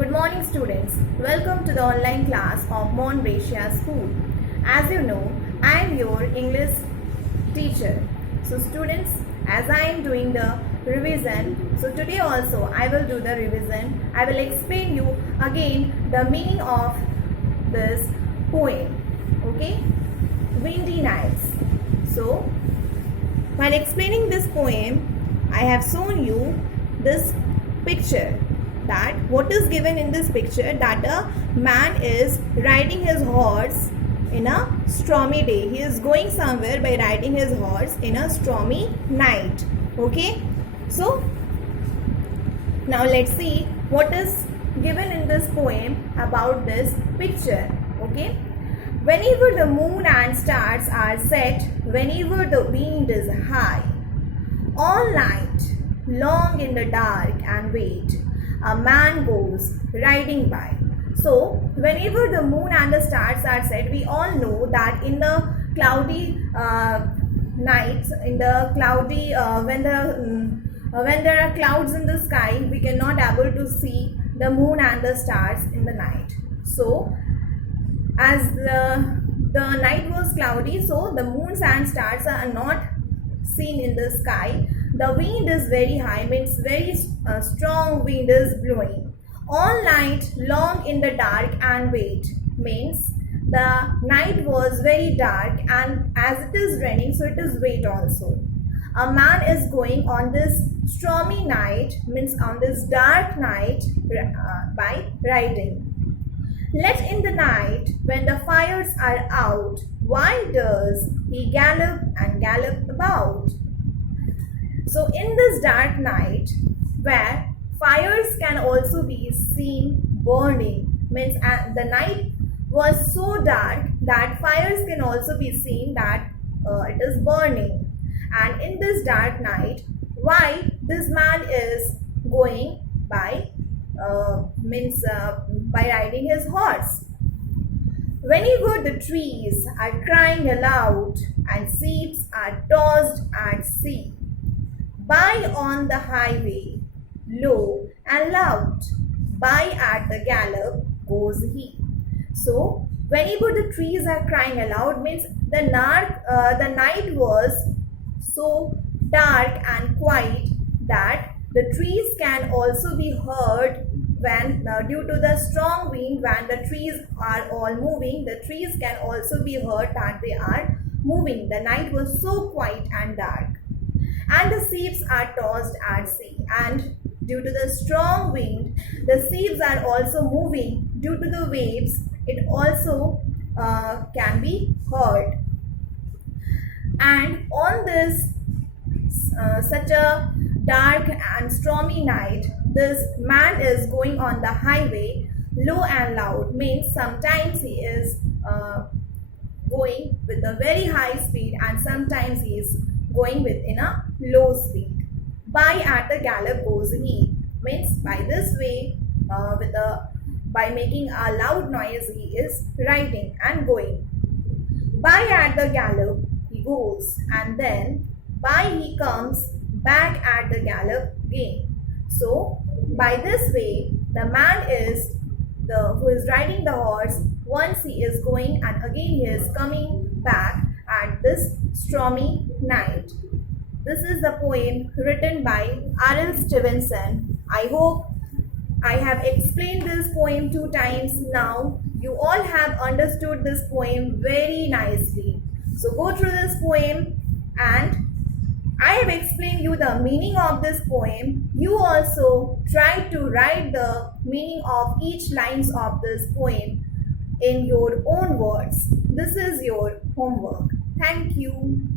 Good morning, students. Welcome to the online class of Mount Gracia School. As you know, I am your English teacher. So, students, as I am doing the revision, so today also I will do the revision. I will explain you again the meaning of this poem. Okay? Windy Nights. So, while explaining this poem, I have shown you this picture, that what is given in this picture, that a man is riding his horse in a stormy day. He is going somewhere by riding his horse in a stormy night. Okay, so now let's see what is given in this poem about this picture. Okay, whenever the moon and stars are set, whenever the wind is high, all night long in the dark and wait, a man goes riding by. So, whenever the moon and the stars are set, we all know that in the cloudy nights, in the cloudy when there are clouds in the sky, we cannot able to see the moon and the stars in the night. So, as the night was cloudy, so the moons and stars are not seen in the sky. The wind is very high, means very strong wind is blowing. All night long in the dark and wait, means the night was very dark, and as it is raining, so it is wait also. A man is going on this stormy night, means on this dark night, by riding. Let in the night, when the fires are out, why does he gallop and gallop about? So in this dark night, where fires can also be seen burning, means the night was so dark that fires can also be seen that it is burning. And in this dark night, why this man is going by by riding his horse. Whenever the trees are crying aloud and ships are tossed at sea, by on the highway, low and loud, by at the gallop goes he. So, whenever the trees are crying aloud, means the night was so dark and quiet that the trees can also be heard when due to the strong wind, when the trees are all moving, the trees can also be heard that they are moving. The night was so quiet and dark, and the ships are tossed at sea, and due to the strong wind, the ships are also moving due to the waves. It also can be heard. And on this such a dark and stormy night, this man is going on the highway low and loud, means sometimes he is going with a very high speed and sometimes he is going with in a low speed. By at the gallop goes he, means by this way by making a loud noise he is riding and going. By at the gallop he goes, and then by he comes back at the gallop again. So by this way the man is who is riding the horse, once he is going and again he is coming back at this stormy night. This is the poem written by R.L. Stevenson. I hope I have explained this poem 2 times now. You all have understood this poem very nicely. So go through this poem, and I have explained you the meaning of this poem. You also try to write the meaning of each lines of this poem in your own words. This is your homework. Thank you.